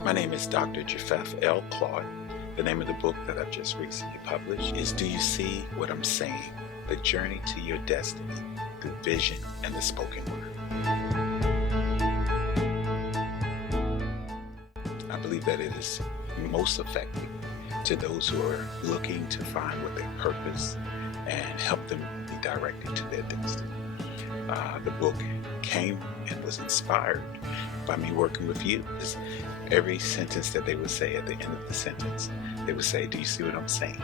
My name is Dr. Japheth L. Claude. The name of the book that I've just recently published is Do You See What I'm Saying? The Journey to Your Destiny Through Vision and the Spoken Word. I believe that it is most effective to those who are looking to find what their purpose and help them be directed to their destiny. The book came and was inspired by me working with youth. Every sentence that they would say at the end of the sentence, they would say, "Do you see what I'm saying?"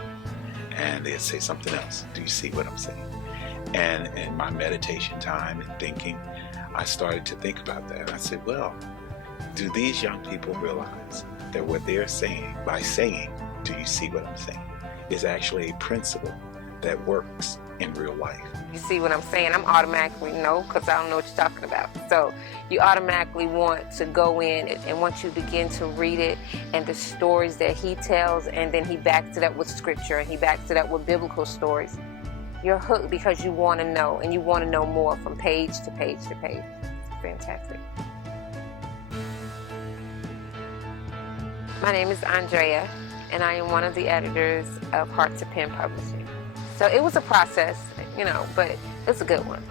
And they'd say something else, "Do you see what I'm saying?" And in my meditation time and thinking, I started to think about that. I said, well, do these young people realize that what they're saying by saying, "Do you see what I'm saying?" is actually a principle that works in real life? You see what I'm saying? I'm automatically no, because I don't know what you're talking about. So you automatically want to go in, and once you begin to read it and the stories that he tells, and then he backs it up with scripture and he backs it up with biblical stories, you're hooked because you want to know, and you want to know more from page to page to page. It's fantastic. My name is Andrea, and I am one of the editors of Heart to Pen Publishing. So it was a process, but it's a good one.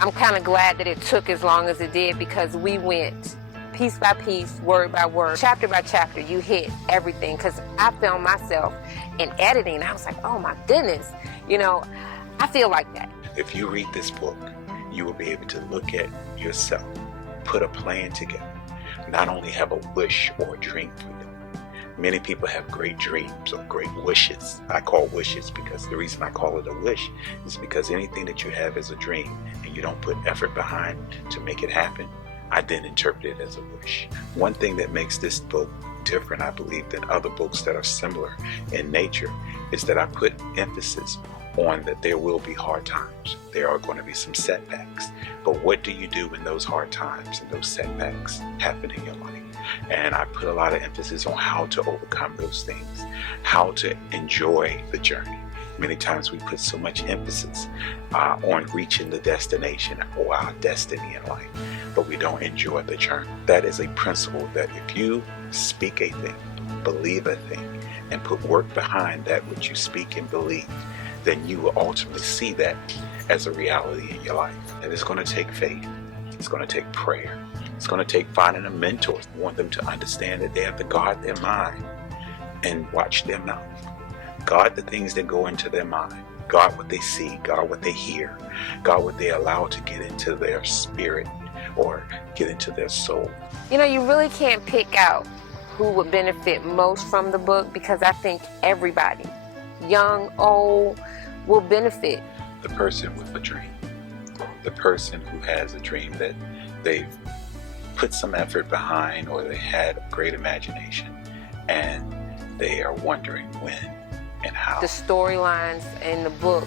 I'm kind of glad that it took as long as it did, because we went piece by piece, word by word, chapter by chapter. You hit everything, because I found myself in editing. I was like, oh my goodness, I feel like that. If you read this book, you will be able to look at yourself, put a plan together, not only have a wish or a dream for you. Many people have great dreams or great wishes. I call wishes because the reason I call it a wish is because anything that you have as a dream and you don't put effort behind to make it happen, I then interpret it as a wish. One thing that makes this book different, I believe, than other books that are similar in nature is that I put emphasis on that there will be hard times. There are going to be some setbacks. But what do you do when those hard times and those setbacks happen in your life? And I put a lot of emphasis on how to overcome those things, how to enjoy the journey. Many times we put so much emphasis on reaching the destination or our destiny in life, but we don't enjoy the journey. That is a principle that if you speak a thing, believe a thing, and put work behind that which you speak and believe, then you will ultimately see that as a reality in your life. And it's going to take faith. It's going to take prayer. It's going to take finding a mentor. I want them to understand that they have to guard their mind and watch their mouth. Guard the things that go into their mind. Guard what they see. Guard what they hear. Guard what they allow to get into their spirit or get into their soul. You really can't pick out who would benefit most from the book, because I think everybody, young, old, will benefit. The person with a dream. The person who has a dream that they've put some effort behind, or they had a great imagination and they are wondering when and how. The storylines in the book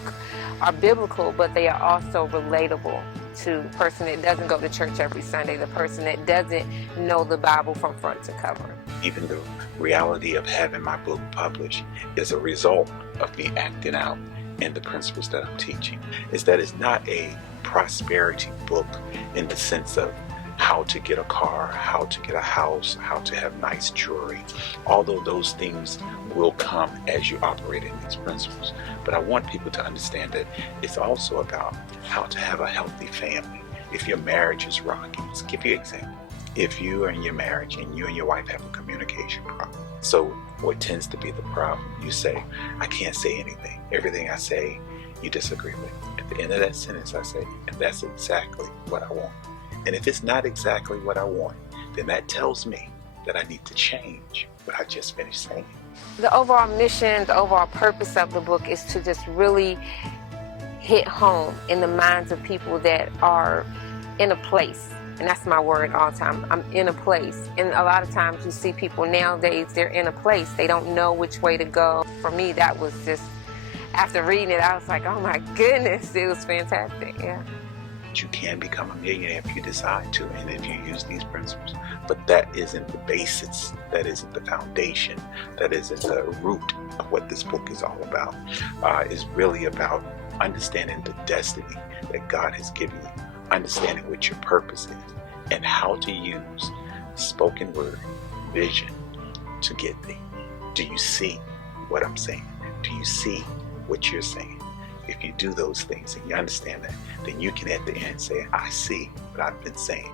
are biblical, but they are also relatable to the person that doesn't go to church every Sunday, the person that doesn't know the Bible from front to cover. Even the reality of having my book published is a result of me acting out in the principles that I'm teaching. Is that it's not a prosperity book in the sense of how to get a car, how to get a house, how to have nice jewelry, although those things will come as you operate in these principles. But I want people to understand that it's also about how to have a healthy family. If your marriage is rocky, let's give you an example. If you are in your marriage and you and your wife have a communication problem, so what tends to be the problem? You say, "I can't say anything. Everything I say, you disagree with." At the end of that sentence, I say, "And that's exactly what I want." And if it's not exactly what I want, then that tells me that I need to change what I just finished saying. The overall mission, the overall purpose of the book is to just really hit home in the minds of people that are in a place. And that's my word all the time. I'm in a place. And a lot of times you see people nowadays, they're in a place. They don't know which way to go. For me, that was just, after reading it, I was like, oh my goodness, it was fantastic. Yeah. You can become a millionaire if you decide to, and if you use these principles. But that isn't the basis. That isn't the foundation. That isn't the root of what this book is all about. It's really about understanding the destiny that God has given you, understanding what your purpose is, and how to use spoken word, vision to get there. Do you see what I'm saying? Do you see what you're saying? If you do those things and you understand that, then you can at the end say, I see what I've been saying.